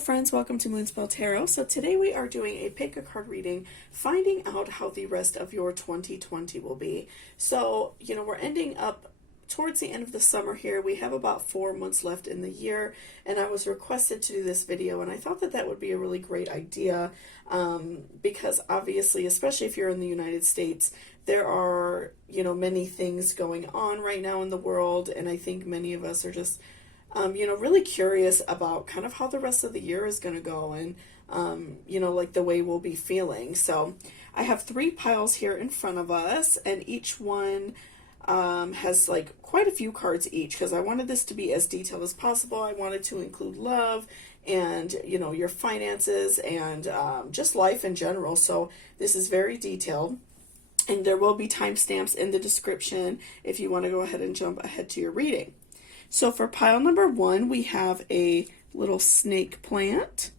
friends, welcome to Moonspell Tarot. So today we are doing a pick a card reading, finding out how the rest of your 2020 will be. So, we're ending up towards the end of the summer here. We have about 4 months left in the year, and I was requested to do this video, and I thought that that would be a really great idea because obviously, especially if you're in the United States, there are, many things going on right now in the world, and I think many of us are just really curious about kind of how the rest of the year is going to go and, like the way we'll be feeling. So I have 3 piles here in front of us, and each one has like quite a few cards each because I wanted this to be as detailed as possible. I wanted to include love and, your finances and just life in general. So this is very detailed. And there will be timestamps in the description if you want to go ahead and jump ahead to your reading. So for pile number 1, we have a little snake plant.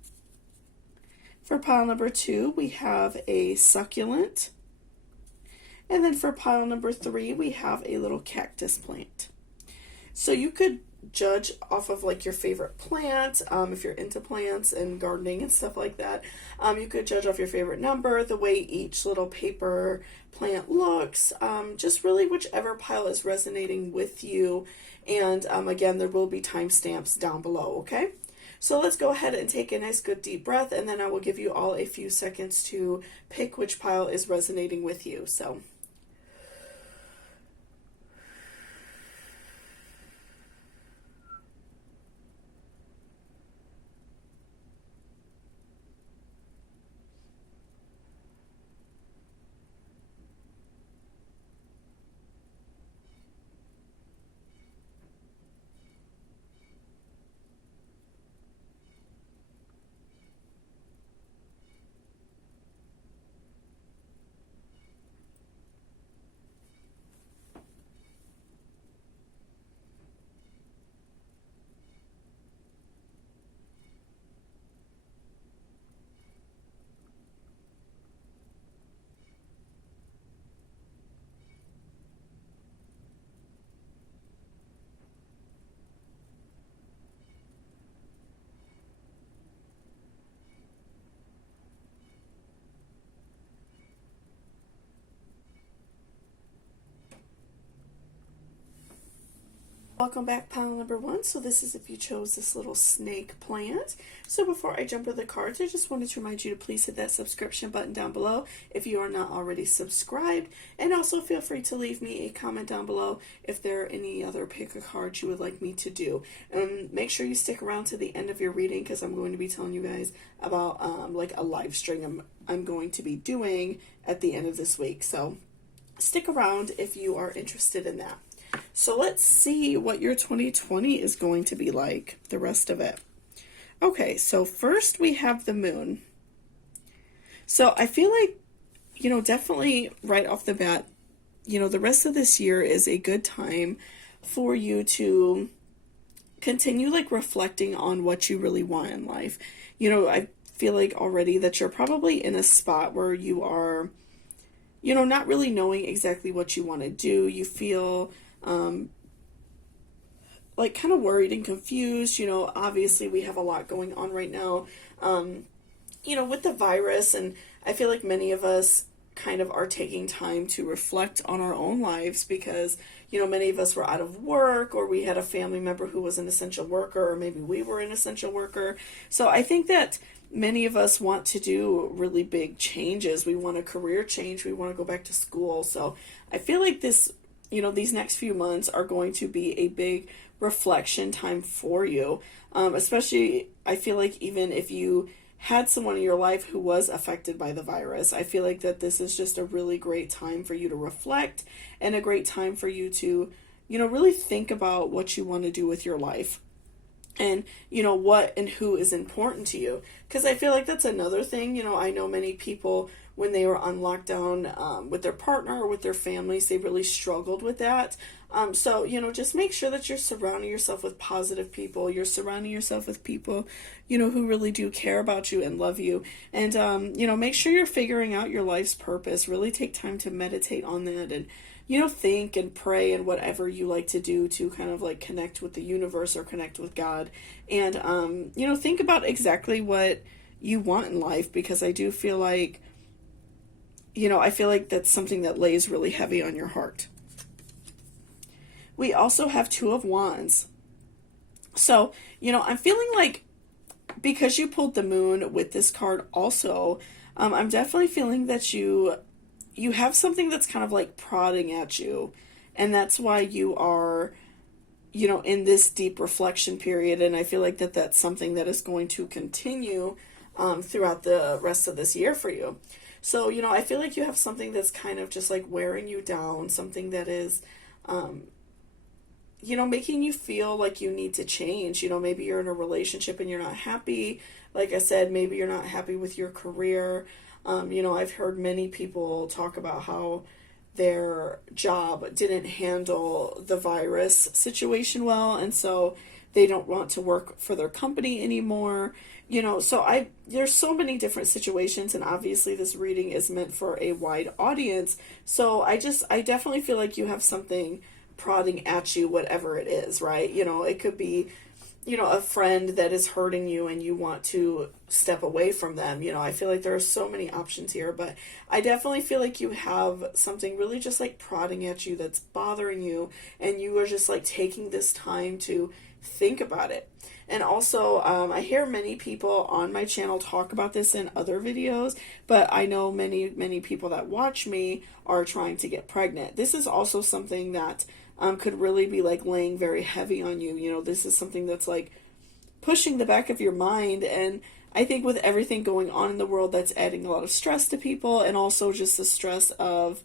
For pile number 2, we have a succulent. And then for pile number 3, we have a little cactus plant. So you could judge off of like your favorite plant, if you're into plants and gardening and stuff like that. You could judge off your favorite number, the way each little paper plant looks, just really whichever pile is resonating with you. And again, there will be timestamps down below, okay? So let's go ahead and take a nice good deep breath, and then I will give you all a few seconds to pick which pile is resonating with you. So welcome back, pile number 1. So this is if you chose this little snake plant. So before I jump to the cards, I just wanted to remind you to please hit that subscription button down below if you are not already subscribed. And also feel free to leave me a comment down below if there are any other pick a cards you would like me to do. Make sure you stick around to the end of your reading because I'm going to be telling you guys about like a live stream I'm going to be doing at the end of this week. So stick around if you are interested in that. So let's see what your 2020 is going to be like, the rest of it. Okay, so first we have the moon. So I feel like, definitely right off the bat, the rest of this year is a good time for you to continue like reflecting on what you really want in life. I feel like already that you're probably in a spot where you are, not really knowing exactly what you want to do. You feel like kind of worried and confused. Obviously we have a lot going on right now, with the virus, and I feel like many of us kind of are taking time to reflect on our own lives because, many of us were out of work, or we had a family member who was an essential worker, or maybe we were an essential worker. So I think that many of us want to do really big changes. We want a career change. We want to go back to school. So I feel like this, these next few months are going to be a big reflection time for you. Especially, I feel like even if you had someone in your life who was affected by the virus, I feel like that this is just a really great time for you to reflect and a great time for you to, really think about what you want to do with your life. And, what and who is important to you. Because I feel like that's another thing. I know many people, when they were on lockdown with their partner or with their families, they really struggled with that. So, just make sure that you're surrounding yourself with positive people. You're surrounding yourself with people, who really do care about you and love you. And, make sure you're figuring out your life's purpose. Really take time to meditate on that and, think and pray and whatever you like to do to kind of like connect with the universe or connect with God. And, think about exactly what you want in life, because I do feel like, I feel like that's something that lays really heavy on your heart. We also have Two of Wands. So, I'm feeling like, because you pulled the Moon with this card also, I'm definitely feeling that you have something that's kind of like prodding at you, and that's why you are, in this deep reflection period. And I feel like that's something that is going to continue throughout the rest of this year for you. So, I feel like you have something that's kind of just like wearing you down, something that is, making you feel like you need to change. Maybe you're in a relationship and you're not happy. Like I said, maybe you're not happy with your career. I've heard many people talk about how their job didn't handle the virus situation well, and so they don't want to work for their company anymore. So there's so many different situations, and obviously this reading is meant for a wide audience. So I definitely feel like you have something prodding at you, whatever it is, right? It could be, a friend that is hurting you and you want to step away from them. I feel like there are so many options here, but I definitely feel like you have something really just like prodding at you that's bothering you, and you are just like taking this time to think about it. And also, I hear many people on my channel talk about this in other videos, but I know many people that watch me are trying to get pregnant. This is also something that could really be like laying very heavy on you. This is something that's like pushing the back of your mind. And I think with everything going on in the world, that's adding a lot of stress to people, and also just the stress of,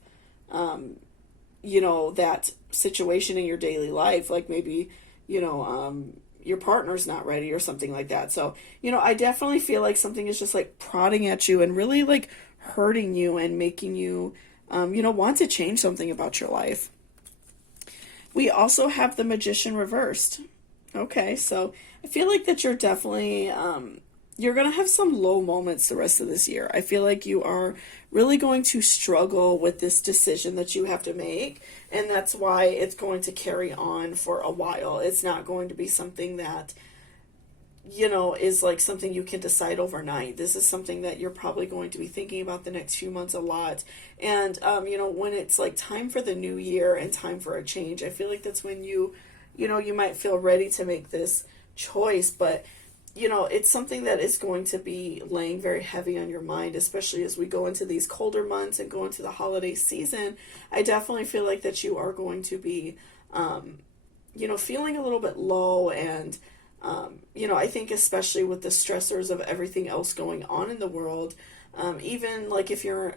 that situation in your daily life. Like maybe, your partner's not ready or something like that. So, I definitely feel like something is just like prodding at you and really like hurting you and making you, want to change something about your life. We also have the Magician reversed. Okay, so I feel like that you're definitely, you're going to have some low moments the rest of this year. I feel like you are really going to struggle with this decision that you have to make, and that's why it's going to carry on for a while. It's not going to be something that, is like something you can decide overnight. This is something that you're probably going to be thinking about the next few months a lot. And, when it's like time for the new year and time for a change, I feel like that's when you might feel ready to make this choice, but it's something that is going to be laying very heavy on your mind, especially as we go into these colder months and go into the holiday season. I definitely feel like that you are going to be, feeling a little bit low. And, I think especially with the stressors of everything else going on in the world, even like if you're,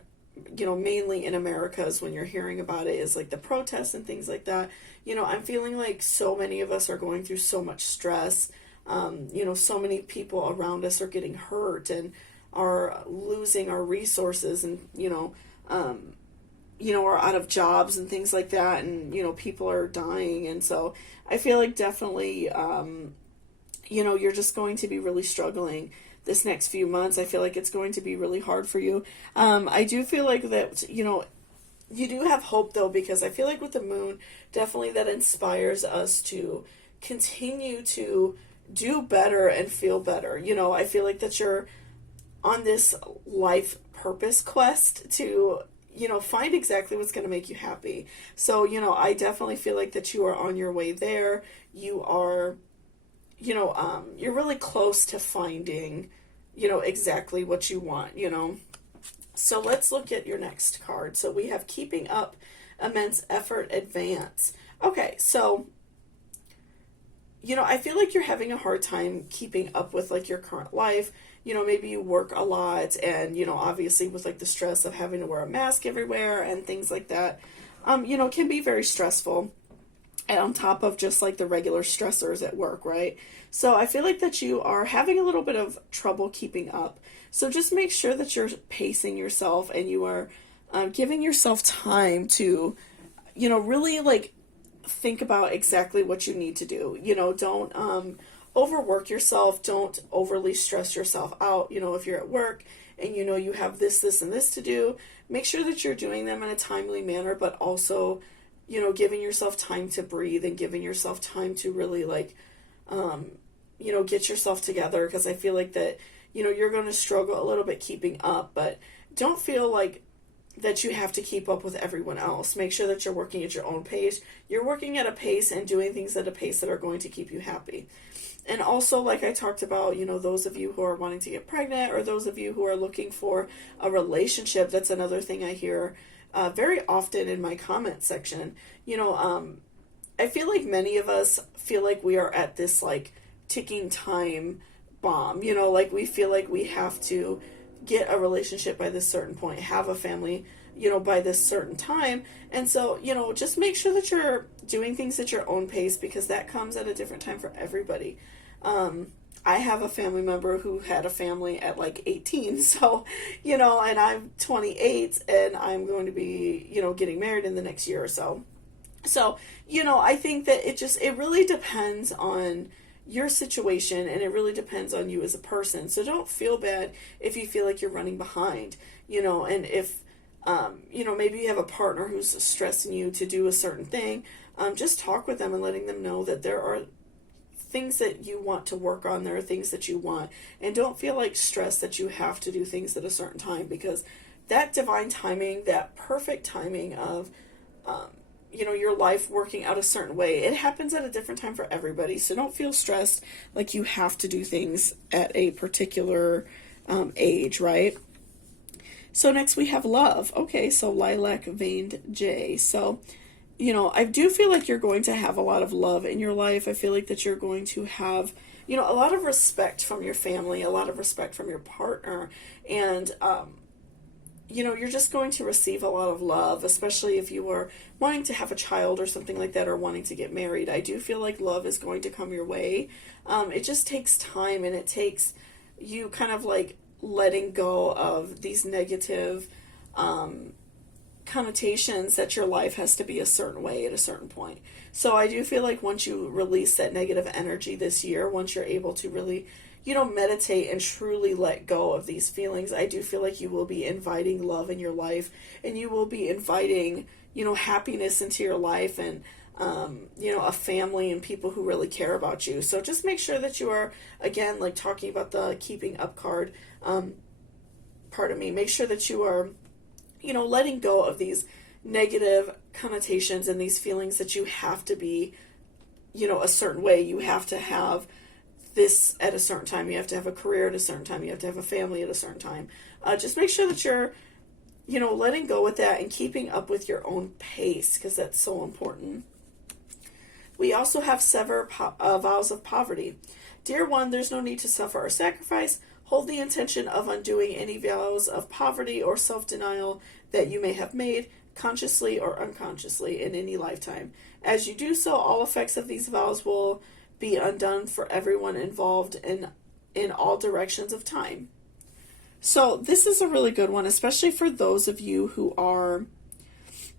mainly in Americas, when you're hearing about it, is like the protests and things like that. I'm feeling like so many of us are going through so much stress. So many people around us are getting hurt and are losing our resources, and, are out of jobs and things like that. And, people are dying. And so I feel like definitely, you're just going to be really struggling this next few months. I feel like it's going to be really hard for you. I do feel like that, you do have hope though, because I feel like with the Moon, definitely that inspires us to continue to do better and feel better. I feel like that you're on this life purpose quest to, find exactly what's going to make you happy. So, I definitely feel like that you are on your way there. You are, you're really close to finding, exactly what you want, So let's look at your next card. So we have Keeping Up, Immense Effort, Advance. Okay, so I feel like you're having a hard time keeping up with like your current life. Maybe you work a lot, and, obviously with like the stress of having to wear a mask everywhere and things like that, can be very stressful. And on top of just like the regular stressors at work, right? So I feel like that you are having a little bit of trouble keeping up. So just make sure that you're pacing yourself and you are giving yourself time to, really like think about exactly what you need to do. Don't overwork yourself. Don't overly stress yourself out. If you're at work and you have this, and this to do, make sure that you're doing them in a timely manner, but also, giving yourself time to breathe and giving yourself time to really like, get yourself together, because I feel like that, you're going to struggle a little bit keeping up, but don't feel like that you have to keep up with everyone else. Make sure that you're working at your own pace. You're working at a pace and doing things at a pace that are going to keep you happy. And also, like I talked about, those of you who are wanting to get pregnant, or those of you who are looking for a relationship, that's another thing I hear very often in my comment section. I feel like many of us feel like we are at this like ticking time bomb, like we feel like we have to get a relationship by this certain point, have a family, by this certain time. And so, just make sure that you're doing things at your own pace, because that comes at a different time for everybody. I have a family member who had a family at like 18. So, and I'm 28 and I'm going to be, getting married in the next year or so. So, I think that it really depends on your situation, and it really depends on you as a person. So don't feel bad if you feel like you're running behind, and if, maybe you have a partner who's stressing you to do a certain thing, just talk with them and letting them know that there are things that you want to work on, there are things that you want, and don't feel like stressed that you have to do things at a certain time, because that divine timing, that perfect timing of, your life working out a certain way, it happens at a different time for everybody. So don't feel stressed like you have to do things at a particular age, right? So next we have love. Okay, so lilac veined J. So, I do feel like you're going to have a lot of love in your life. I feel like that you're going to have, a lot of respect from your family, a lot of respect from your partner, and, you're just going to receive a lot of love, especially if you are wanting to have a child or something like that, or wanting to get married. I do feel like love is going to come your way. It just takes time, and it takes you kind of like letting go of these negative connotations that your life has to be a certain way at a certain point. So I do feel like once you release that negative energy this year, once you're able to really meditate and truly let go of these feelings, I do feel like you will be inviting love in your life, and you will be inviting, happiness into your life, and, a family and people who really care about you. So just make sure that you are, again, like talking about the keeping up card, part of me, make sure that you are, letting go of these negative connotations and these feelings that you have to be, a certain way. You have to have this at a certain time. You have to have a career at a certain time. You have to have a family at a certain time. Just make sure that you're, letting go with that and keeping up with your own pace, because that's so important. We also have sever vows of poverty. Dear one, there's no need to suffer or sacrifice. Hold the intention of undoing any vows of poverty or self-denial that you may have made, consciously or unconsciously, in any lifetime. As you do so, all effects of these vows will be undone for everyone involved in all directions of time. So this is a really good one, especially for those of you who are,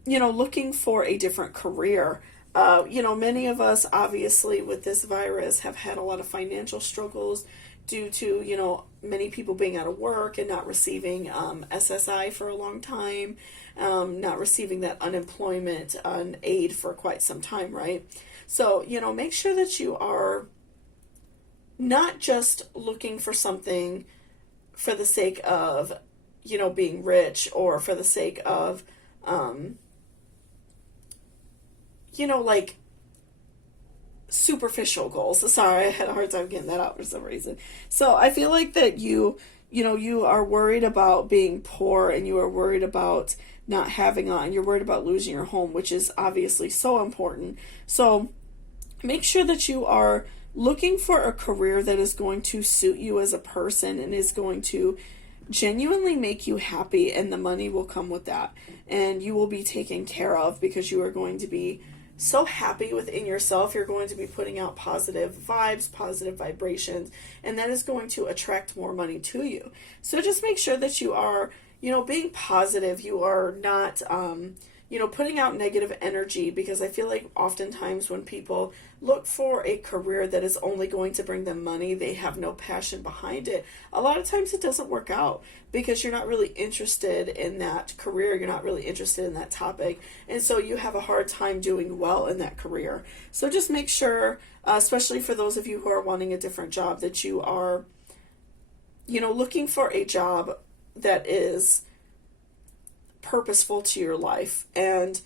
looking for a different career. Many of us, obviously, with this virus have had a lot of financial struggles due to, many people being out of work and not receiving SSI for a long time, not receiving that unemployment aid for quite some time, right? So, make sure that you are not just looking for something for the sake of, being rich, or for the sake of, like superficial goals. Sorry, I had a hard time getting that out for some reason. So I feel like that you are worried about being poor, and you are worried about not having on, you're worried about losing your home, which is obviously so important. So make sure that you are looking for a career that is going to suit you as a person and is going to genuinely make you happy, and the money will come with that, and you will be taken care of, because you are going to be so happy within yourself. You're going to be putting out positive vibes, positive vibrations, and that is going to attract more money to you. So just make sure that you are, being positive. You are not, putting out negative energy, because I feel like oftentimes when people look for a career that is only going to bring them money, they have no passion behind it. A lot of times it doesn't work out because you're not really interested in that career, you're not really interested in that topic, and so you have a hard time doing well in that career. So just make sure, especially for those of you who are wanting a different job, that you are, looking for a job that is purposeful to your life. And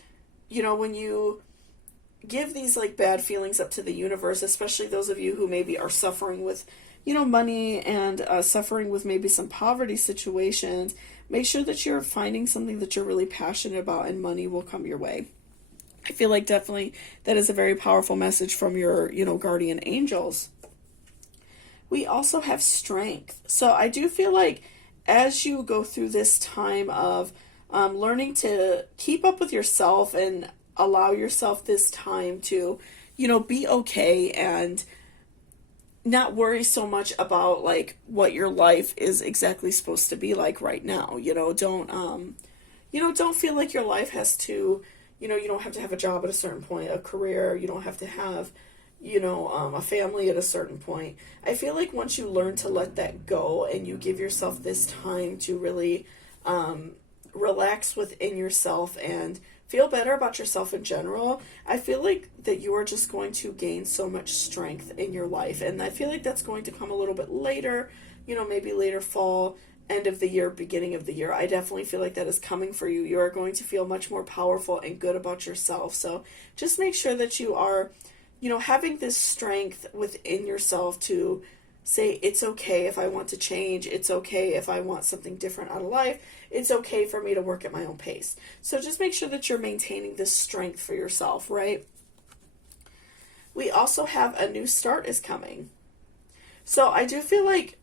when you give these like bad feelings up to the universe, especially those of you who maybe are suffering with money and suffering with maybe some poverty situations, make sure that you're finding something that you're really passionate about, and money will come your way. I feel like definitely that is a very powerful message from your guardian angels. We also have strength. So I do feel like as you go through this time of learning to keep up with yourself and allow yourself this time to, be okay and not worry so much about like what your life is exactly supposed to be like right now. Don't feel like your life has to, you don't have to have a job at a certain point, a career. You don't have to have, a family at a certain point. I feel like once you learn to let that go and you give yourself this time to really relax within yourself and feel better about yourself in general, I feel like that you are just going to gain so much strength in your life. And I feel like that's going to come a little bit later, maybe later fall, end of the year, beginning of the year. I definitely feel like that is coming for you. You are going to feel much more powerful and good about yourself. So just make sure that you are, having this strength within yourself to say, it's okay if I want to change. It's okay if I want something different out of life. It's okay for me to work at my own pace. So just make sure that you're maintaining this strength for yourself, right? We also have a new start is coming. So I do feel like,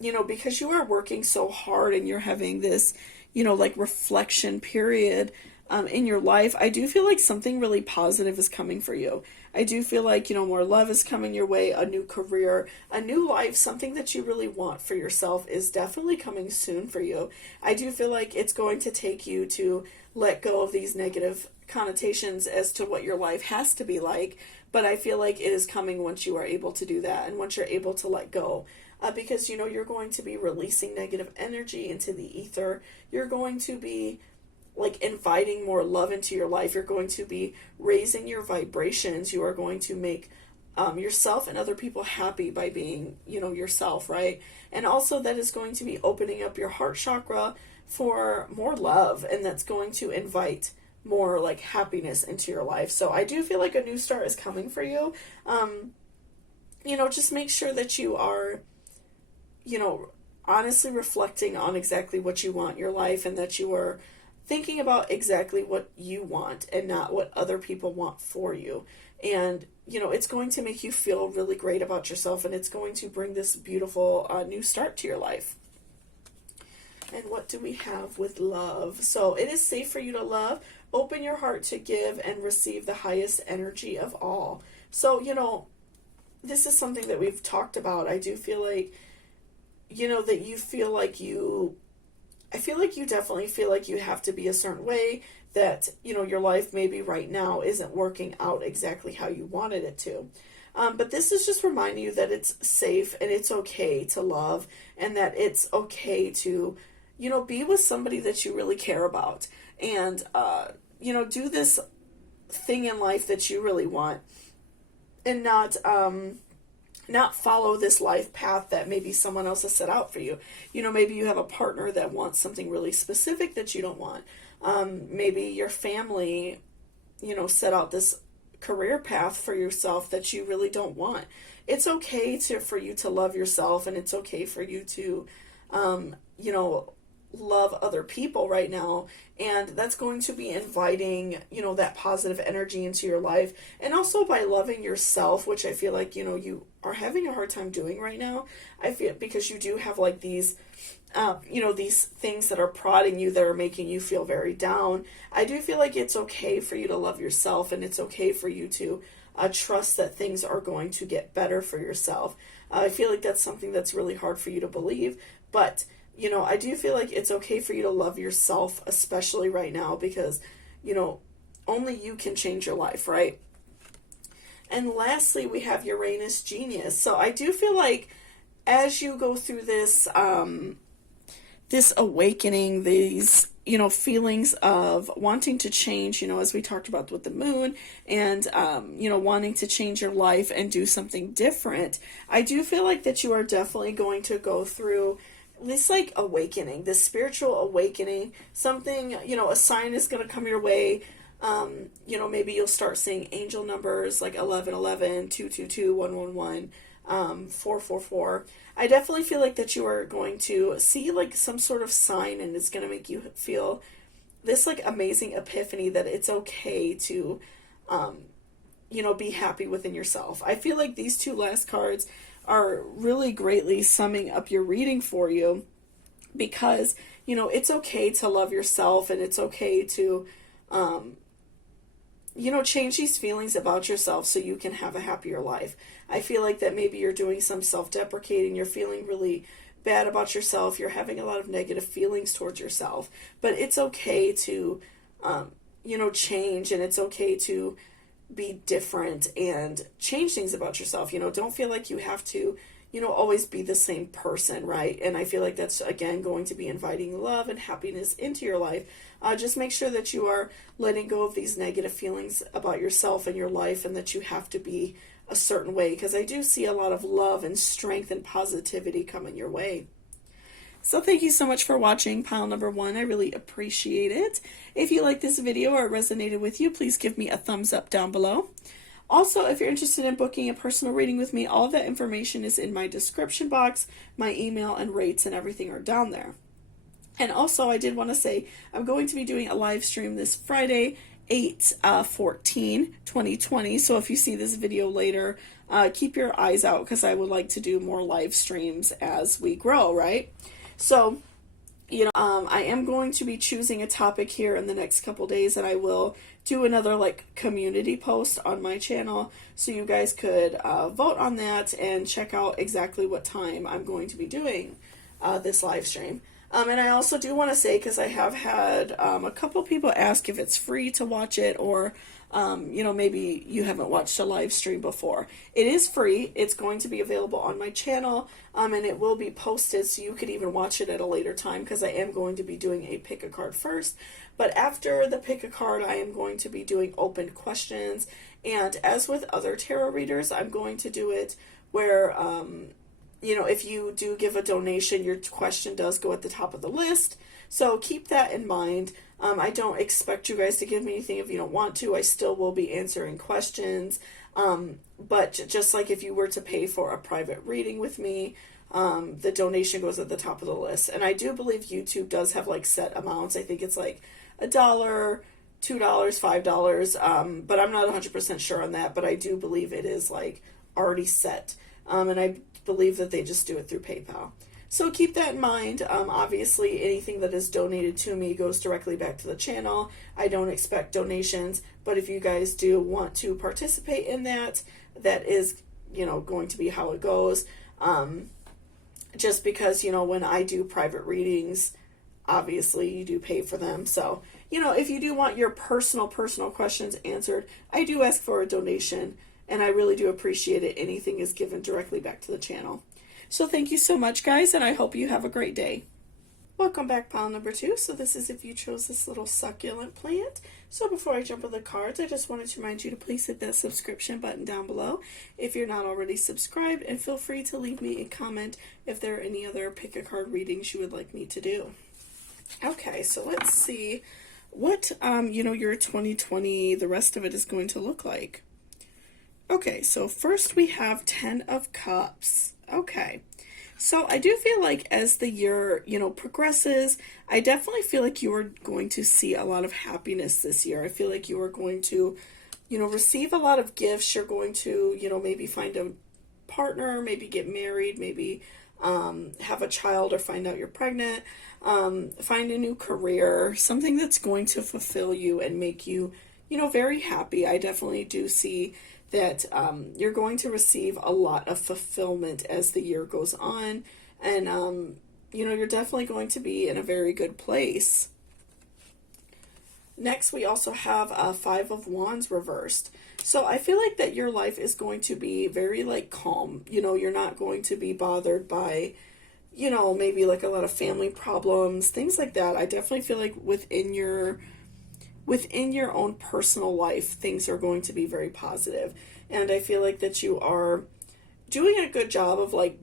because you are working so hard and you're having this, like reflection period in your life, I do feel like something really positive is coming for you. I do feel like, more love is coming your way, a new career, a new life, something that you really want for yourself is definitely coming soon for you. I do feel like it's going to take you to let go of these negative connotations as to what your life has to be like, but I feel like it is coming once you are able to do that and once you're able to let go. Because, you're going to be releasing negative energy into the ether. You're going to be like inviting more love into your life. You're going to be raising your vibrations. You are going to make yourself and other people happy by being, yourself, right? And also that is going to be opening up your heart chakra for more love, and that's going to invite more like happiness into your life. So I do feel like a new start is coming for you. Just make sure that you are, honestly reflecting on exactly what you want in your life, and that you are thinking about exactly what you want and not what other people want for you. And, it's going to make you feel really great about yourself, and it's going to bring this beautiful new start to your life. And what do we have with love? So it is safe for you to love. Open your heart to give and receive the highest energy of all. So, this is something that we've talked about. I do feel like, that you feel like I feel like you definitely feel like you have to be a certain way, that, your life maybe right now isn't working out exactly how you wanted it to. But this is just reminding you that it's safe and it's okay to love, and that it's okay to, be with somebody that you really care about, and, do this thing in life that you really want, and not follow this life path that maybe someone else has set out for you. Maybe you have a partner that wants something really specific that you don't want. Maybe your family, set out this career path for yourself that you really don't want. It's okay for you to love yourself, and it's okay for you to, love other people right now, and that's going to be inviting, that positive energy into your life. And also by loving yourself, which I feel like, you are having a hard time doing right now. I feel because you do have like these, these things that are prodding you, that are making you feel very down. I do feel like it's okay for you to love yourself, and it's okay for you to trust that things are going to get better for yourself. I feel like that's something that's really hard for you to believe, but I do feel like it's okay for you to love yourself, especially right now, because, only you can change your life, right? And lastly, we have Uranus Genius. So I do feel like as you go through this, this awakening, these, feelings of wanting to change, as we talked about with the moon, and, wanting to change your life and do something different, I do feel like that you are definitely going to go through this like awakening, this spiritual awakening. Something, a sign is going to come your way. Maybe you'll start seeing angel numbers like 1111, 222, 111, 444. I definitely feel like that you are going to see like some sort of sign, and it's going to make you feel this like amazing epiphany that it's okay to, be happy within yourself. I feel like these two last cards are really greatly summing up your reading for you, because, it's okay to love yourself, and it's okay to, change these feelings about yourself so you can have a happier life. I feel like that maybe you're doing some self-deprecating, you're feeling really bad about yourself, you're having a lot of negative feelings towards yourself, but it's okay to, change, and it's okay to be different and change things about yourself. Don't feel like you have to, always be the same person, right? And I feel like that's, again, going to be inviting love and happiness into your life. Just make sure that you are letting go of these negative feelings about yourself and your life, and that you have to be a certain way, because I do see a lot of love and strength and positivity coming your way. So thank you so much for watching pile number 1. I really appreciate it. If you like this video or it resonated with you, please give me a thumbs up down below. Also, if you're interested in booking a personal reading with me, all of that information is in my description box. My email and rates and everything are down there. And also, I did want to say I'm going to be doing a live stream this Friday, 8/14/2020. So if you see this video later, keep your eyes out, because I would like to do more live streams as we grow, right? So, I am going to be choosing a topic here in the next couple days, and I will do another like community post on my channel, so you guys could vote on that and check out exactly what time I'm going to be doing this live stream. And I also do want to say, because I have had a couple people ask if it's free to watch it, or maybe you haven't watched a live stream before. It is free. It's going to be available on my channel, and it will be posted, so you could even watch it at a later time, because I am going to be doing a pick a card first. But after the pick a card, I am going to be doing open questions. And as with other tarot readers, I'm going to do it where, if you do give a donation, your question does go at the top of the list. So keep that in mind. I don't expect you guys to give me anything if you don't want to. I still will be answering questions. But just like if you were to pay for a private reading with me, the donation goes at the top of the list. And I do believe YouTube does have like set amounts. I think it's like $1, $2, $5. But I'm not 100% sure on that. But I do believe it is like already set. And I believe that they just do it through PayPal. So keep that in mind. Obviously, anything that is donated to me goes directly back to the channel. I don't expect donations, but if you guys do want to participate in that, that is, going to be how it goes. Just because, when I do private readings, obviously you do pay for them. So, if you do want your personal questions answered, I do ask for a donation, and I really do appreciate it. Anything is given directly back to the channel. So thank you so much, guys, and I hope you have a great day. Welcome back, pile number 2. So this is if you chose this little succulent plant. So before I jump on the cards, I just wanted to remind you to please hit that subscription button down below if you're not already subscribed, and feel free to leave me a comment if there are any other pick a card readings you would like me to do. Okay, so let's see what your 2020, the rest of it, is going to look like. Okay, so first we have 10 of Cups. Okay, so I do feel like as the year, progresses, I definitely feel like you are going to see a lot of happiness this year. I feel like you are going to, receive a lot of gifts. You're going to, maybe find a partner, maybe get married, maybe have a child, or find out you're pregnant, find a new career, something that's going to fulfill you and make you, very happy. I definitely do see that you're going to receive a lot of fulfillment as the year goes on, and you're definitely going to be in a very good place. Next, we also have Five of Wands reversed. So I feel like that your life is going to be very like calm. You're not going to be bothered by, maybe like a lot of family problems, things like that. I definitely feel like within your own personal life, things are going to be very positive. And I feel like that you are doing a good job of like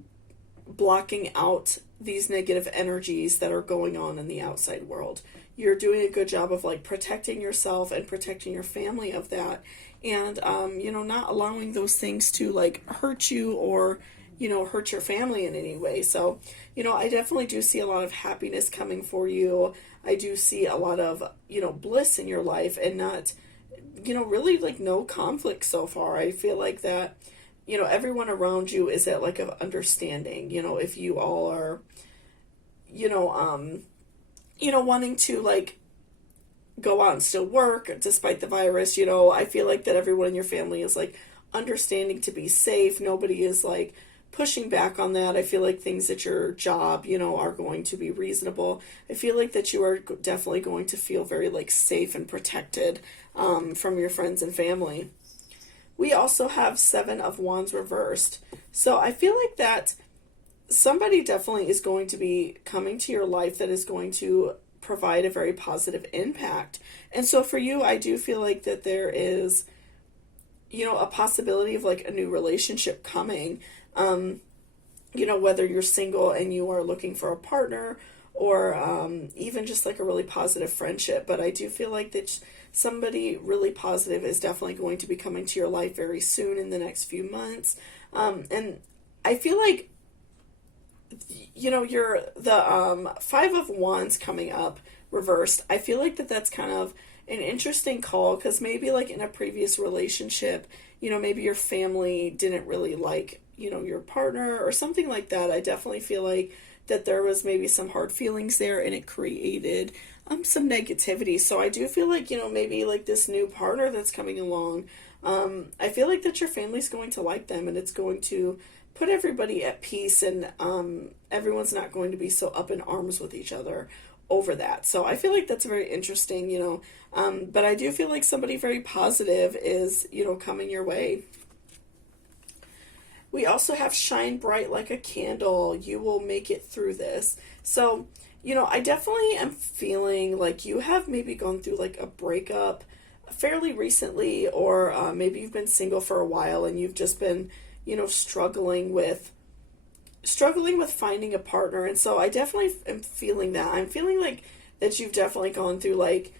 blocking out these negative energies that are going on in the outside world. You're doing a good job of like protecting yourself and protecting your family of that, and not allowing those things to like hurt you or hurt your family in any way. So I definitely do see a lot of happiness coming for you. I do see a lot of bliss in your life, and not really like no conflict so far. I feel like that everyone around you is at like of understanding. If you all are wanting to like go out and still work despite the virus, I feel like that everyone in your family is like understanding to be safe. Nobody is like pushing back on that. I feel like things at your job, are going to be reasonable. I feel like that you are definitely going to feel very like safe and protected from your friends and family. We also have Seven of Wands reversed. So I feel like that somebody definitely is going to be coming to your life that is going to provide a very positive impact. And so for you, I do feel like that there is, a possibility of like a new relationship coming. Whether you're single and you are looking for a partner, or even just like a really positive friendship. But I do feel like that somebody really positive is definitely going to be coming to your life very soon in the next few months. And I feel like, you're the Five of Wands coming up reversed. I feel like that's kind of an interesting call, because maybe like in a previous relationship, maybe your family didn't really like, your partner or something like that. I definitely feel like that there was maybe some hard feelings there, and it created some negativity. So I do feel like, maybe like this new partner that's coming along, I feel like that your family's going to like them, and it's going to put everybody at peace, and everyone's not going to be so up in arms with each other over that. So I feel like that's very interesting, but I do feel like somebody very positive is, coming your way. We also have Shine Bright Like a Candle. You will make it through this. So, I definitely am feeling like you have maybe gone through like a breakup fairly recently, or maybe you've been single for a while and you've just been, struggling with finding a partner. And so I definitely am feeling that. I'm feeling like that you've definitely gone through like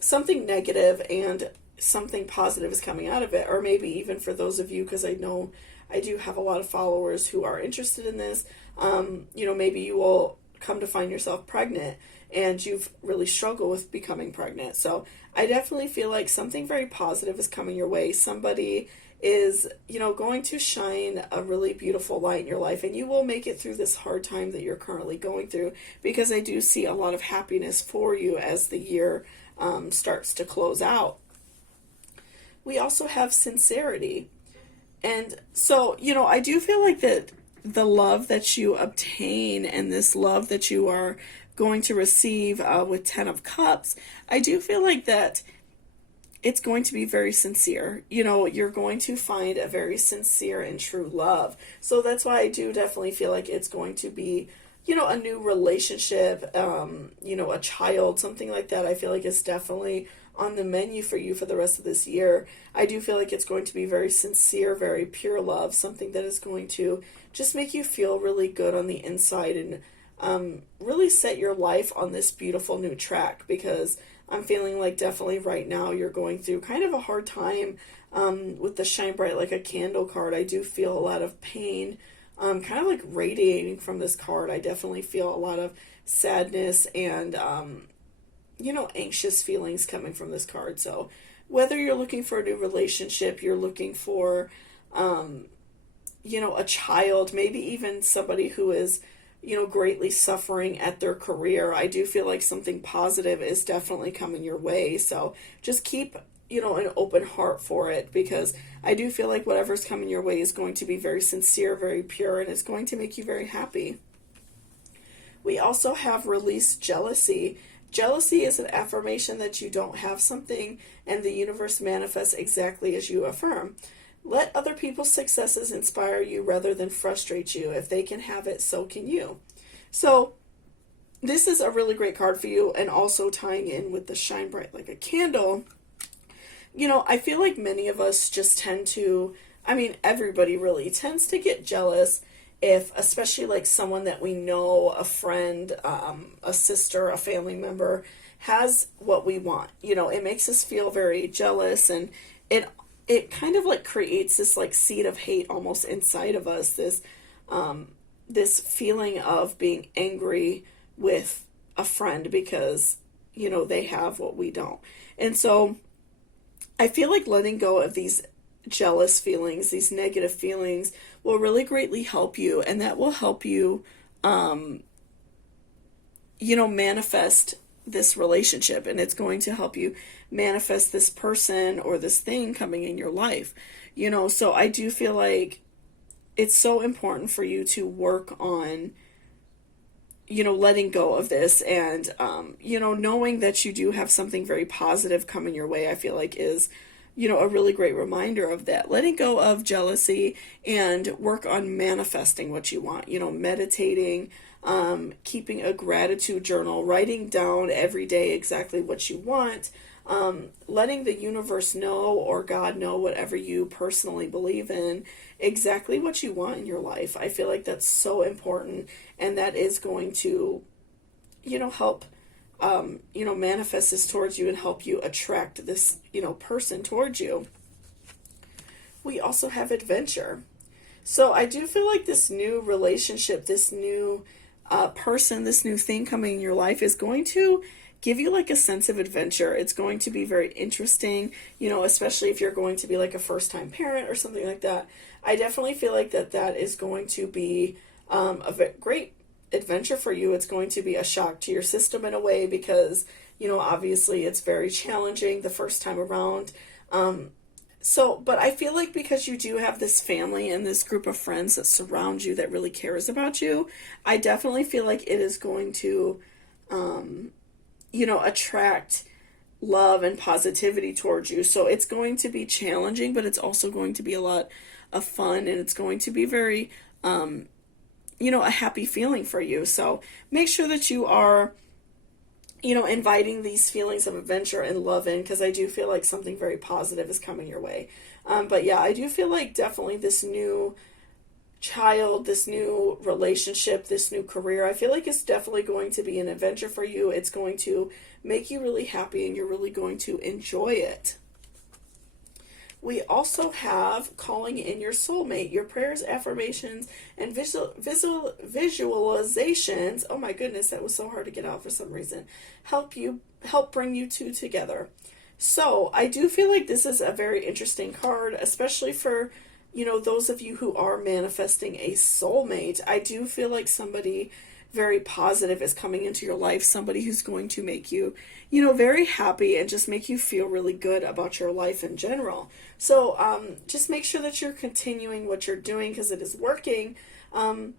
something negative and something positive is coming out of it. Or maybe even for those of you, because I know I do have a lot of followers who are interested in this, maybe you will come to find yourself pregnant and you've really struggled with becoming pregnant. So I definitely feel like something very positive is coming your way. Somebody is, going to shine a really beautiful light in your life, and you will make it through this hard time that you're currently going through, because I do see a lot of happiness for you as the year starts to close out. We also have Sincerity. And so, I do feel like that the love that you obtain and this love that you are going to receive with 10 of Cups, I do feel like that it's going to be very sincere. You're going to find a very sincere and true love. So that's why I do definitely feel like it's going to be, a new relationship, a child, something like that. I feel like it's definitely on the menu for you for the rest of this year. I do feel like it's going to be very sincere, very pure love, something that is going to just make you feel really good on the inside, and really set your life on this beautiful new track, because I'm feeling like definitely right now you're going through kind of a hard time with the Shine Bright Like a Candle card. I do feel a lot of pain kind of like radiating from this card. I definitely feel a lot of sadness and anxious feelings coming from this card. So whether you're looking for a new relationship, you're looking for a child, maybe even somebody who is greatly suffering at their career, I do feel like something positive is definitely coming your way. So just keep, an open heart for it, because I do feel like whatever's coming your way is going to be very sincere, very pure, and it's going to make you very happy. We also have Release Jealousy. Jealousy is an affirmation that you don't have something, and the universe manifests exactly as you affirm. Let other people's successes inspire you rather than frustrate you. If they can have it, so can you. So this is a really great card for you, and also tying in with the shine bright like a candle. I feel like many of us just tend to, everybody really tends to get jealous if, especially like someone that we know, a friend, a sister, a family member, has what we want. It makes us feel very jealous, and it kind of like creates this like seed of hate almost inside of us, this feeling of being angry with a friend because they have what we don't. And so I feel like letting go of these jealous feelings, these negative feelings, will really greatly help you, and that will help you manifest this relationship, and it's going to help you manifest this person or this thing coming in your life. So I do feel like it's so important for you to work on letting go of this, and knowing that you do have something very positive coming your way, I feel like is a really great reminder of that. Letting go of jealousy and work on manifesting what you want, meditating, keeping a gratitude journal, writing down every day exactly what you want, letting the universe know, or God know, whatever you personally believe in, exactly what you want in your life. I feel like that's so important, and that is going to, help, manifest this towards you and help you attract this, person towards you. We also have adventure. So I do feel like this new relationship, this new person, this new thing coming in your life is going to give you like a sense of adventure. It's going to be very interesting, especially if you're going to be like a first-time parent or something like that. I definitely feel like that is going to be a great adventure for you. It's going to be a shock to your system in a way because, obviously it's very challenging the first time around. But I feel like because you do have this family and this group of friends that surround you that really cares about you, I definitely feel like it is going to, attract love and positivity towards you. So it's going to be challenging, but it's also going to be a lot of fun, and it's going to be very, a happy feeling for you. So make sure that you are, inviting these feelings of adventure and love in, because I do feel like something very positive is coming your way. But yeah, I do feel like definitely this new child, this new relationship, this new career, I feel like it's definitely going to be an adventure for you. It's going to make you really happy, and you're really going to enjoy it. We also have calling in your soulmate. Your prayers, affirmations, and visualizations, oh my goodness, that was so hard to get out for some reason, help bring you two together. So I do feel like this is a very interesting card, especially for, those of you who are manifesting a soulmate. I do feel like somebody very positive is coming into your life, somebody who's going to make you, very happy and just make you feel really good about your life in general. So just make sure that you're continuing what you're doing because it is working. And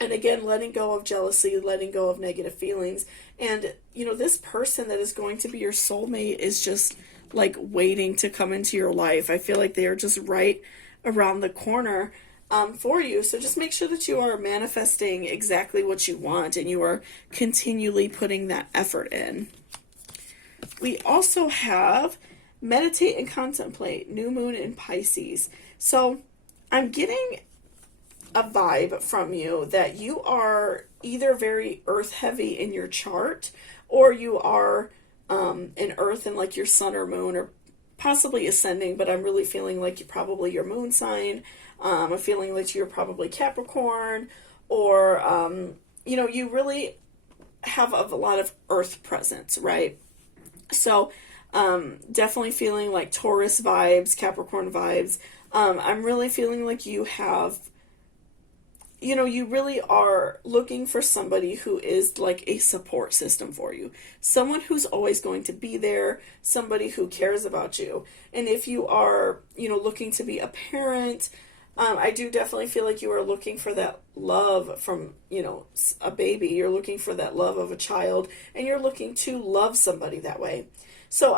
again, letting go of jealousy, letting go of negative feelings. And, this person that is going to be your soulmate is just like waiting to come into your life. I feel like they are just right around the corner for you. So just make sure that you are manifesting exactly what you want, and you are continually putting that effort in. We also have meditate and contemplate, new moon in Pisces. So I'm getting a vibe from you that you are either very earth heavy in your chart, or you are in earth in like your sun or moon, or possibly ascending, but I'm really feeling like you're probably your moon sign. I'm feeling like you're probably Capricorn, or, you really have a lot of earth presence, right? So definitely feeling like Taurus vibes, Capricorn vibes. I'm really feeling like you have, you really are looking for somebody who is like a support system for you. Someone who's always going to be there, somebody who cares about you. And if you are, looking to be a parent, I do definitely feel like you are looking for that love from, a baby. You're looking for that love of a child, and you're looking to love somebody that way. So,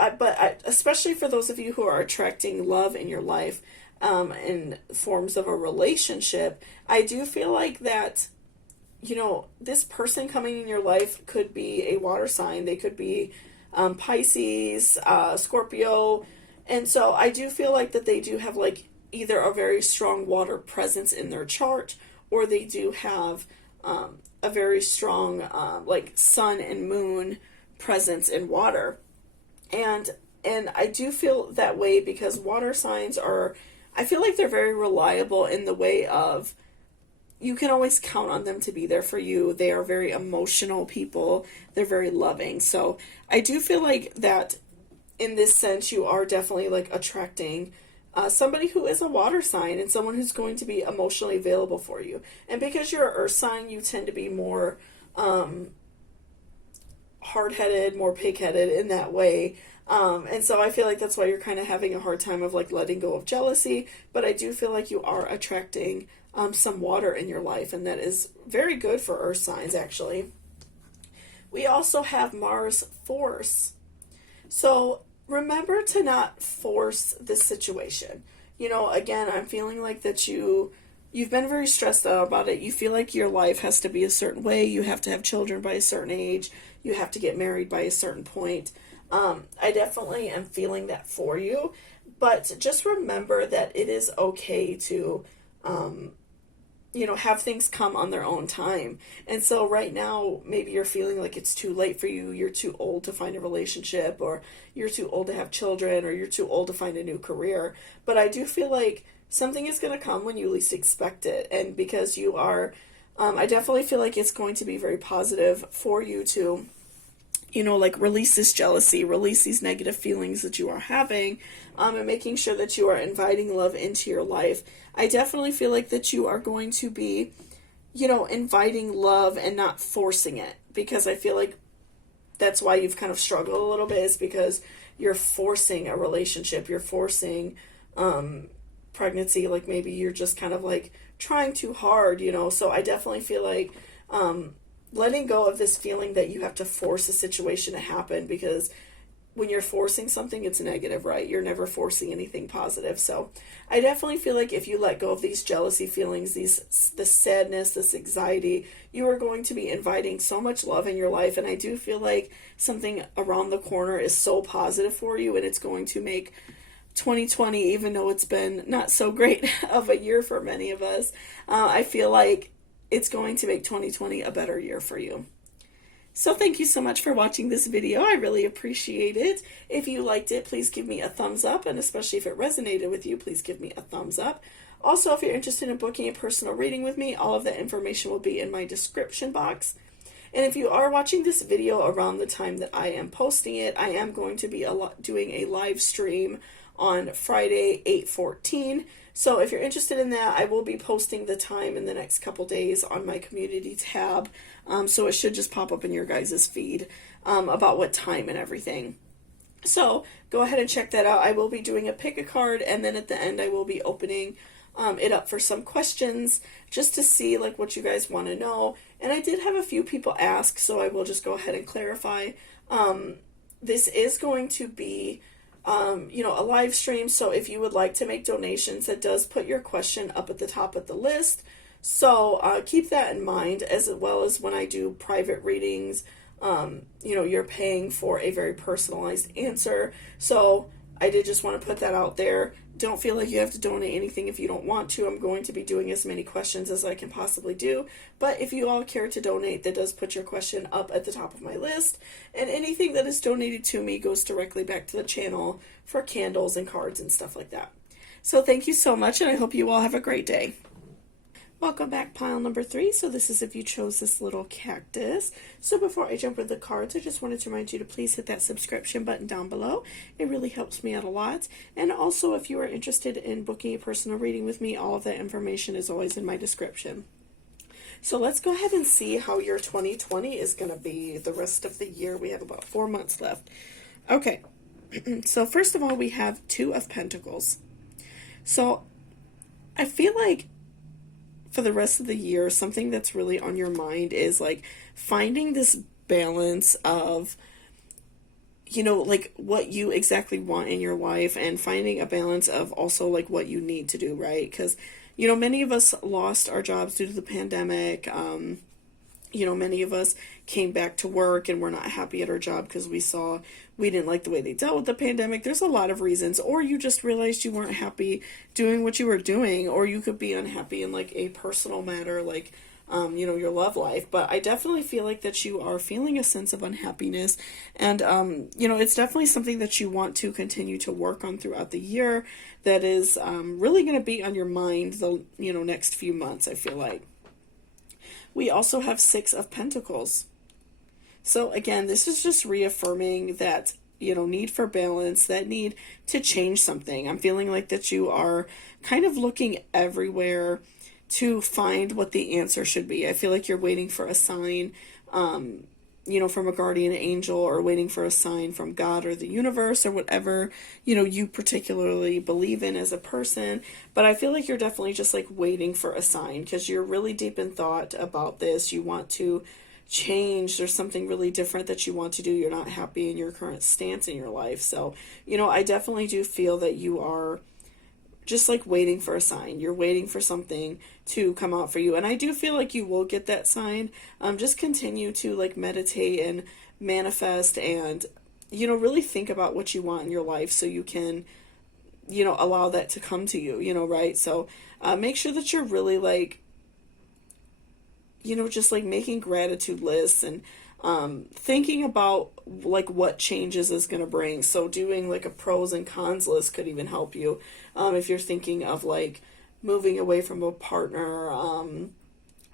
especially for those of you who are attracting love in your life, in forms of a relationship, I do feel like that, this person coming in your life could be a water sign. They could be Pisces, Scorpio. And so I do feel like that they do have like either a very strong water presence in their chart, or they do have a very strong like sun and moon presence in water. And I do feel that way because water signs are, I feel like they're very reliable in the way of you can always count on them to be there for you. They are very emotional people. They're very loving. So I do feel like that in this sense, you are definitely like attracting somebody who is a water sign and someone who's going to be emotionally available for you. And because you're an earth sign, you tend to be more hard-headed, more pig-headed in that way. And so I feel like that's why you're kind of having a hard time of like letting go of jealousy. But I do feel like you are attracting some water in your life, and that is very good for earth signs, actually. We also have Mars force. So remember to not force this situation. Again, I'm feeling like that you've been very stressed out about it. You feel like your life has to be a certain way. You have to have children by a certain age. You have to get married by a certain point. I definitely am feeling that for you. But just remember that it is okay to, have things come on their own time. And so right now, maybe you're feeling like it's too late for you. You're too old to find a relationship, or you're too old to have children, or you're too old to find a new career. But I do feel like something is going to come when you least expect it. And because you are, I definitely feel like it's going to be very positive for you to, like release this jealousy, release these negative feelings that you are having, and making sure that you are inviting love into your life. I definitely feel like that you are going to be, inviting love and not forcing it, because I feel like that's why you've kind of struggled a little bit, is because you're forcing a relationship, you're forcing pregnancy, like maybe you're just kind of like trying too hard, so I definitely feel like letting go of this feeling that you have to force a situation to happen, because when you're forcing something, it's negative, right? You're never forcing anything positive. So I definitely feel like if you let go of these jealousy feelings, this sadness, this anxiety, you are going to be inviting so much love in your life. And I do feel like something around the corner is so positive for you, and it's going to make 2020, even though it's been not so great of a year for many of us, I feel like it's going to make 2020 a better year for you. So thank you so much for watching this video. I really appreciate it. If you liked it, please give me a thumbs up, and especially if it resonated with you, please give me a thumbs up. Also, if you're interested in booking a personal reading with me, all of that information will be in my description box. And if you are watching this video around the time that I am posting it, I am going to be doing a live stream on Friday, 8/14. So if you're interested in that, I will be posting the time in the next couple days on my community tab. So it should just pop up in your guys' feed about what time and everything. So go ahead and check that out. I will be doing a pick a card, and then at the end I will be opening it up for some questions just to see like what you guys want to know. And I did have a few people ask, so I will just go ahead and clarify. This is going to be a live stream. So if you would like to make donations, that does put your question up at the top of the list. So keep that in mind, as well as when I do private readings, you're paying for a very personalized answer. So I did just want to put that out there. Don't feel like you have to donate anything if you don't want to. I'm going to be doing as many questions as I can possibly do. But if you all care to donate, that does put your question up at the top of my list. And anything that is donated to me goes directly back to the channel for candles and cards and stuff like that. So thank you so much, and I hope you all have a great day. Welcome back, pile number 3. So this is if you chose this little cactus. So before I jump into the cards, I just wanted to remind you to please hit that subscription button down below. It really helps me out a lot. And also, if you are interested in booking a personal reading with me, all of that information is always in my description. So let's go ahead and see how your 2020 is going to be the rest of the year. We have about 4 months left. Okay, so first of all, we have 2 of Pentacles. So I feel like for the rest of the year, something that's really on your mind is like finding this balance of, like what you exactly want in your life, and finding a balance of also like what you need to do, right? Because, many of us lost our jobs due to the pandemic. Many of us came back to work and we're not happy at our job because we didn't like the way they dealt with the pandemic. There's a lot of reasons. Or you just realized you weren't happy doing what you were doing, or you could be unhappy in like a personal matter, like, your love life. But I definitely feel like that you are feeling a sense of unhappiness. And, it's definitely something that you want to continue to work on throughout the year that is really going to be on your mind the, next few months, I feel like. We also have Six of Pentacles. So again, this is just reaffirming that, need for balance, that need to change something. I'm feeling like that you are kind of looking everywhere to find what the answer should be. I feel like you're waiting for a sign, from a guardian angel, or waiting for a sign from God or the universe, or whatever, you particularly believe in as a person. But I feel like you're definitely just like waiting for a sign because you're really deep in thought about this. You want to change. There's something really different that you want to do. You're not happy in your current stance in your life. So, I definitely do feel that you are just like waiting for a sign. You're waiting for something to come out for you. And I do feel like you will get that sign. Just continue to like meditate and manifest and, really think about what you want in your life so you can, allow that to come to you, right? So make sure that you're really like, just like making gratitude lists and thinking about like what changes is going to bring. So doing like a pros and cons list could even help you if you're thinking of like moving away from a partner,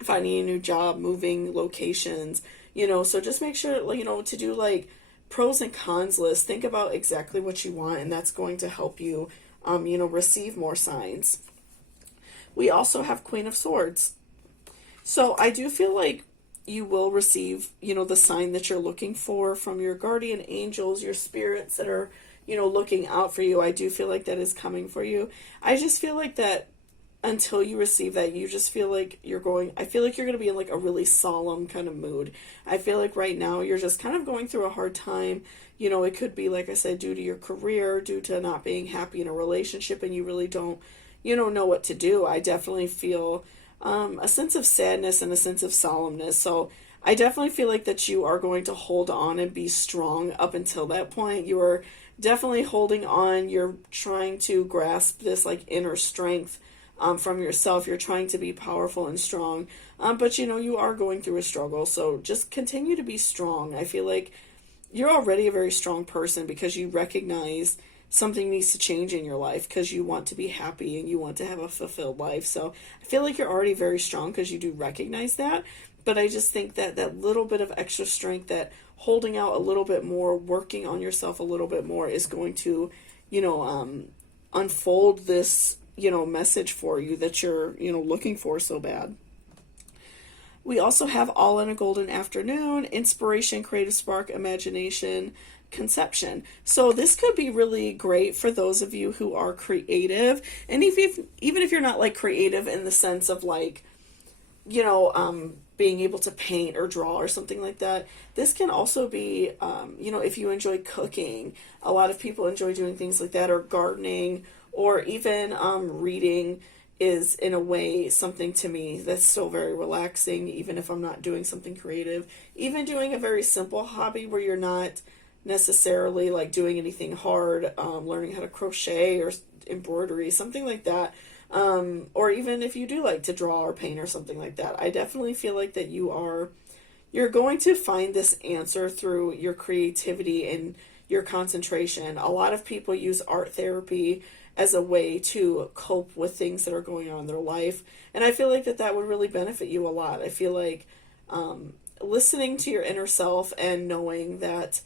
finding a new job, moving locations, so just make sure, to do like pros and cons list. Think about exactly what you want, and that's going to help you, receive more signs. We also have Queen of Swords. So I do feel like you will receive, the sign that you're looking for from your guardian angels, your spirits that are, looking out for you. I do feel like that is coming for you. I just feel like that until you receive that, you just feel like I feel like you're going to be in like a really solemn kind of mood. I feel like right now you're just kind of going through a hard time. It could be, like I said, due to your career, due to not being happy in a relationship, and you really don't, know what to do. I definitely feel a sense of sadness and a sense of solemnness. So I definitely feel like that you are going to hold on and be strong up until that point. You are definitely holding on. You're trying to grasp this like inner strength from yourself. You're trying to be powerful and strong. But you are going through a struggle. So just continue to be strong. I feel like you're already a very strong person because you recognize something needs to change in your life because you want to be happy and you want to have a fulfilled life. So I feel like you're already very strong because you do recognize that. But I just think that that little bit of extra strength, that holding out a little bit more, working on yourself a little bit more is going to, unfold this, message for you that you're, looking for so bad. We also have All in a Golden Afternoon, Inspiration, Creative Spark, Imagination, Conception. So this could be really great for those of you who are creative. And even if you're not like creative in the sense of like, being able to paint or draw or something like that, this can also be, if you enjoy cooking. A lot of people enjoy doing things like that, or gardening, or even reading is in a way something to me that's still very relaxing, even if I'm not doing something creative. Even doing a very simple hobby where you're not necessarily like doing anything hard, learning how to crochet or embroidery, something like that. Or even if you do like to draw or paint or something like that, I definitely feel like that you're going to find this answer through your creativity and your concentration. A lot of people use art therapy as a way to cope with things that are going on in their life. And I feel like that would really benefit you a lot. I feel like listening to your inner self and knowing that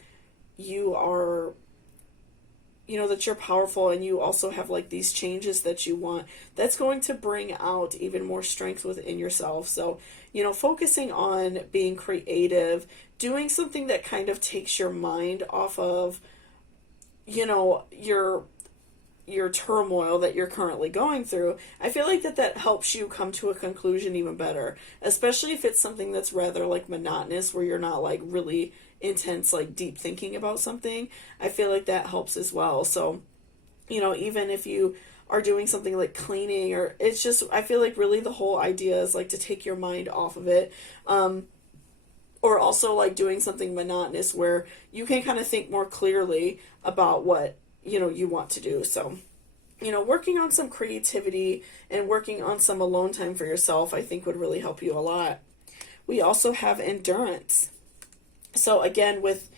you are, that you're powerful and you also have like these changes that you want, that's going to bring out even more strength within yourself. So, focusing on being creative, doing something that kind of takes your mind off of, your your turmoil that you're currently going through, I feel like that helps you come to a conclusion even better, especially if it's something that's rather like monotonous, where you're not like really intense, like deep thinking about something. I feel like that helps as well. So, even if you are doing something like cleaning, or it's just, I feel like really the whole idea is like to take your mind off of it. Or also like doing something monotonous where you can kind of think more clearly about what, you want to do. So, working on some creativity and working on some alone time for yourself, I think would really help you a lot. We also have endurance. So again, with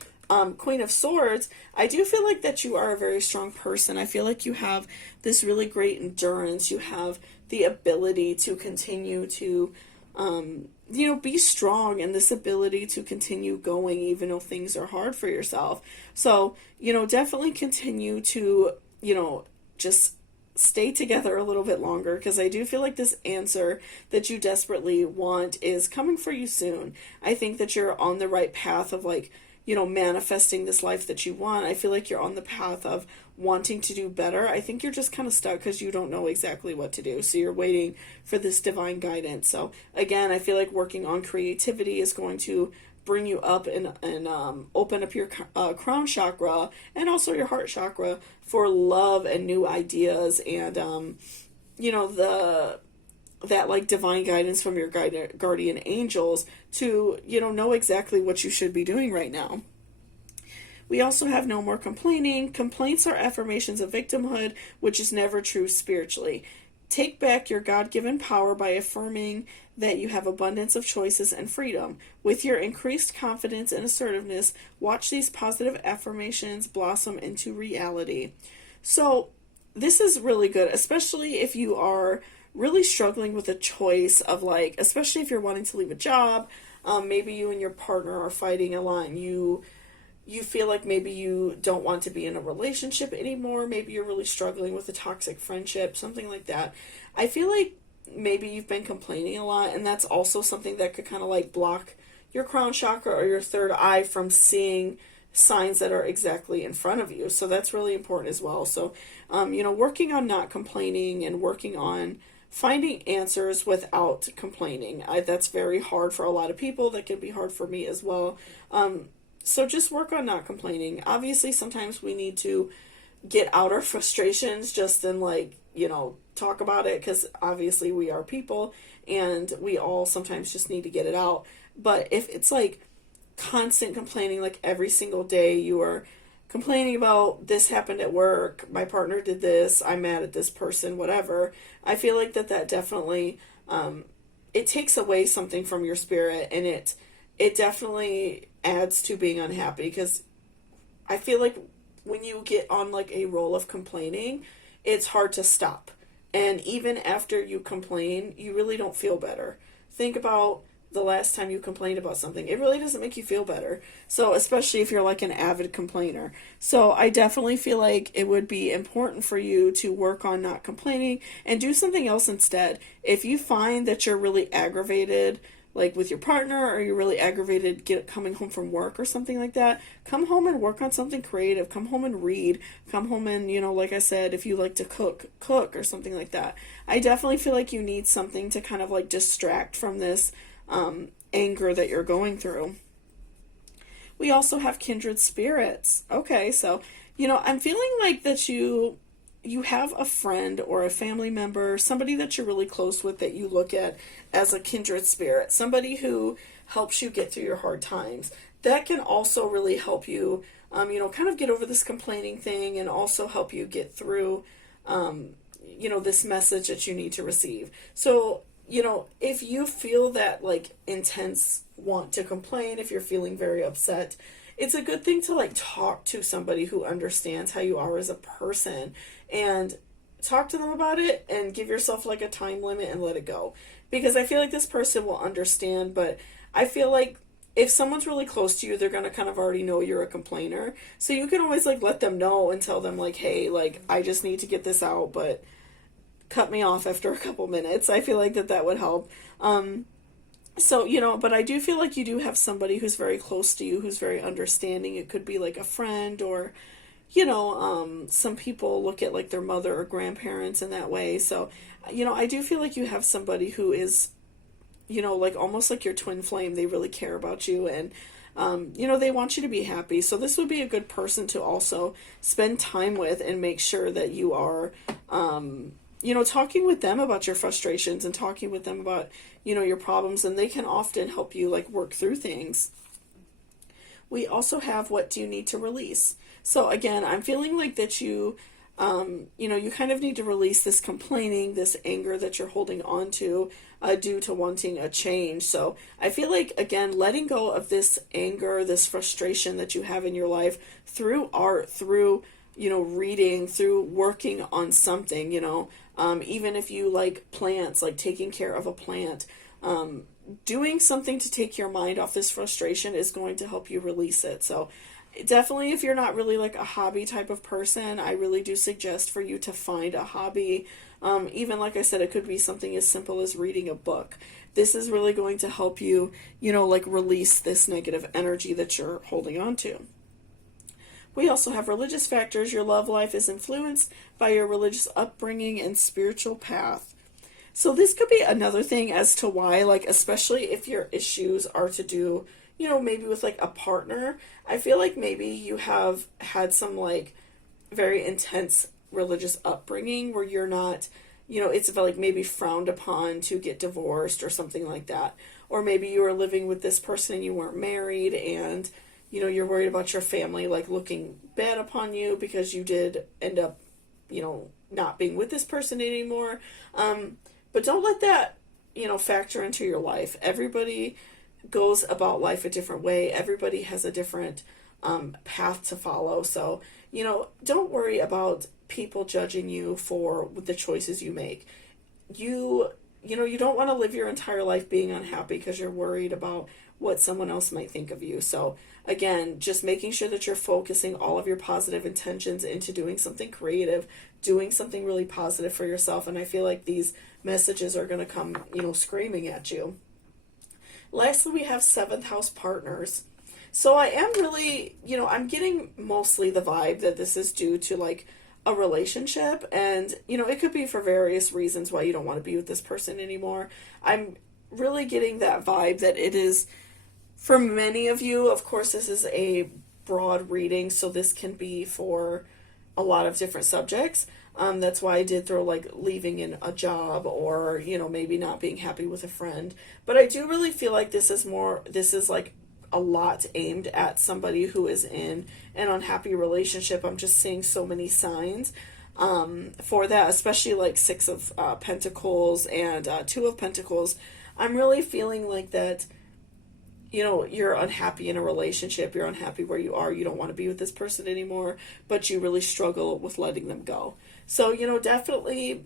Queen of Swords, I do feel like that you are a very strong person. I feel like you have this really great endurance. You have the ability to continue to, be strong, and this ability to continue going even though things are hard for yourself. So, definitely continue to, just stay together a little bit longer, because I do feel like this answer that you desperately want is coming for you soon. I think that you're on the right path of like, manifesting this life that you want. I feel like you're on the path of wanting to do better. I think you're just kind of stuck because you don't know exactly what to do. So you're waiting for this divine guidance. So again, I feel like working on creativity is going to bring you up and open up your crown chakra and also your heart chakra for love and new ideas, and that like divine guidance from your guardian angels to know exactly what you should be doing right now. We also have no more complaining. Complaints are affirmations of victimhood, which is never true spiritually. Take back your God-given power by affirming that you have abundance of choices and freedom. With your increased confidence and assertiveness, watch these positive affirmations blossom into reality. So this is really good, especially if you are really struggling with a choice of like, especially if you're wanting to leave a job, maybe you and your partner are fighting a lot, and you feel like maybe you don't want to be in a relationship anymore. Maybe you're really struggling with a toxic friendship, something like that. I feel like maybe you've been complaining a lot, and that's also something that could kind of like block your crown chakra or your third eye from seeing signs that are exactly in front of you. So that's really important as well. So, working on not complaining and working on finding answers without complaining. That's very hard for a lot of people. That can be hard for me as well. So just work on not complaining. Obviously, sometimes we need to get out our frustrations just in like, talk about it, because obviously we are people and we all sometimes just need to get it out. But if it's like constant complaining, like every single day you are complaining about this happened at work, my partner did this, I'm mad at this person, whatever, I feel like that definitely, it takes away something from your spirit, and it definitely adds to being unhappy, because I feel like when you get on like a roll of complaining, it's hard to stop. And even after you complain, you really don't feel better. Think about the last time you complained about something. It really doesn't make you feel better. So especially if you're like an avid complainer. So I definitely feel like it would be important for you to work on not complaining and do something else instead. If you find that you're really aggravated, like with your partner, or you're really aggravated coming home from work or something like that, come home and work on something creative. Come home and read. Come home and, like I said, if you like to cook or something like that. I definitely feel like you need something to kind of like distract from this anger that you're going through. We also have kindred spirits. Okay, so, I'm feeling like that you have a friend or a family member, somebody that you're really close with, that you look at as a kindred spirit, somebody who helps you get through your hard times. That can also really help you, kind of get over this complaining thing, and also help you get through, this message that you need to receive. So, if you feel that like intense want to complain, if you're feeling very upset, it's a good thing to like talk to somebody who understands how you are as a person, and talk to them about it, and give yourself like a time limit and let it go. Because I feel like this person will understand, but I feel like if someone's really close to you, they're going to kind of already know you're a complainer. So you can always like let them know and tell them like, hey, like I just need to get this out, but cut me off after a couple minutes. I feel like that would help. So, but I do feel like you do have somebody who's very close to you, who's very understanding. It could be like a friend, or, some people look at like their mother or grandparents in that way. So, I do feel like you have somebody who is, like almost like your twin flame. They really care about you, and they want you to be happy. So this would be a good person to also spend time with and make sure that you are, talking with them about your frustrations and talking with them about, your problems, and they can often help you like work through things. We also have, what do you need to release? So again, I'm feeling like that you kind of need to release this complaining, this anger that you're holding on to due to wanting a change. So I feel like, again, letting go of this anger, this frustration that you have in your life through art, through, reading, through working on something, even if you like plants, like taking care of a plant, doing something to take your mind off this frustration is going to help you release it. So definitely, if you're not really like a hobby type of person, I really do suggest for you to find a hobby. Even like I said, it could be something as simple as reading a book. This is really going to help you, like release this negative energy that you're holding on to. We also have religious factors. Your love life is influenced by your religious upbringing and spiritual path. So this could be another thing as to why, like, especially if your issues are to do, maybe with like a partner. I feel like maybe you have had some like very intense religious upbringing where you're not, it's like maybe frowned upon to get divorced or something like that. Or maybe you were living with this person and you weren't married, and, you're worried about your family like looking bad upon you because you did end up, not being with this person anymore. But don't let that, factor into your life. Everybody goes about life a different way. Everybody has a different path to follow. So, don't worry about people judging you for the choices you make. You don't want to live your entire life being unhappy because you're worried about what someone else might think of you. So again, just making sure that you're focusing all of your positive intentions into doing something creative, doing something really positive for yourself. And I feel like these messages are going to come, screaming at you. Lastly, we have 7th house partners. So I am really, I'm getting mostly the vibe that this is due to like a relationship, and, it could be for various reasons why you don't want to be with this person anymore. I'm really getting that vibe that it is for many of you. Of course, this is a broad reading, so this can be for a lot of different subjects. That's why I did throw like leaving in a job or, maybe not being happy with a friend. But I do really feel like this is like a lot aimed at somebody who is in an unhappy relationship. I'm just seeing so many signs for that, especially like 6 of Pentacles and 2 of Pentacles. I'm really feeling like that, you're unhappy in a relationship, you're unhappy where you are, you don't want to be with this person anymore, but you really struggle with letting them go. So, definitely,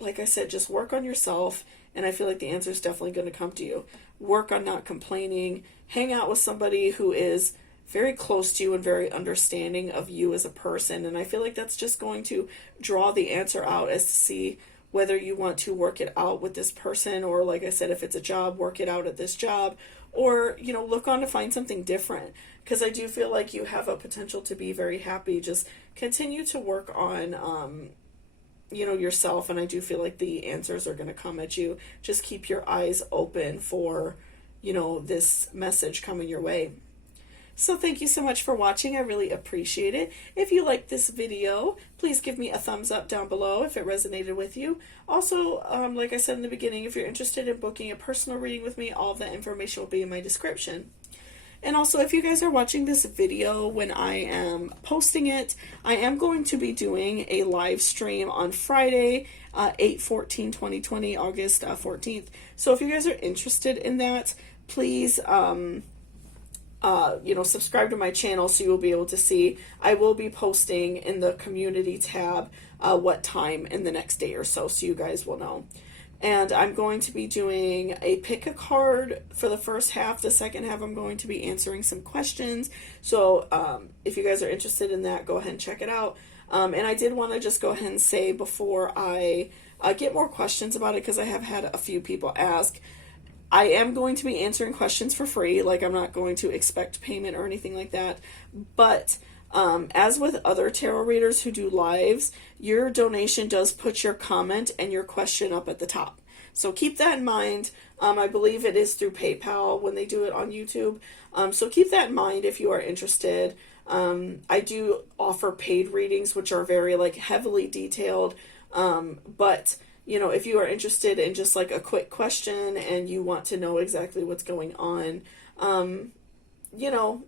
like I said, just work on yourself, and I feel like the answer is definitely going to come to you. Work on not complaining, hang out with somebody who is very close to you and very understanding of you as a person, and I feel like that's just going to draw the answer out as to see whether you want to work it out with this person, or like I said, if it's a job, work it out at this job, or, look on to find something different. Because I do feel like you have a potential to be very happy. Just continue to work on, yourself, and I do feel like the answers are going to come at you. Just keep your eyes open for, this message coming your way. So thank you so much for watching. I really appreciate it. If you liked this video, please give me a thumbs up down below if it resonated with you. Also, like I said in the beginning, if you're interested in booking a personal reading with me, all of that information will be in my description. And also, if you guys are watching this video when I am posting it, I am going to be doing a live stream on Friday, 8/14/2020, August 14th. So if you guys are interested in that, please subscribe to my channel so you'll be able to see. I will be posting in the community tab what time in the next day or so you guys will know. And I'm going to be doing a pick a card for the first half. The second half, I'm going to be answering some questions. So if you guys are interested in that, go ahead and check it out. And I did want to just go ahead and say before I get more questions about it, because I have had a few people ask, I am going to be answering questions for free. Like, I'm not going to expect payment or anything like that. But As with other tarot readers who do lives, your donation does put your comment and your question up at the top. So keep that in mind. I believe it is through PayPal when they do it on YouTube. So keep that in mind if you are interested. I do offer paid readings, which are very like heavily detailed. But you know, if you are interested in just like a quick question and you want to know exactly what's going on, you know,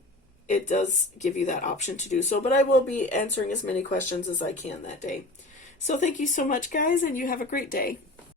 it does give you that option to do so. But I will be answering as many questions as I can that day. So thank you so much, guys, and you have a great day.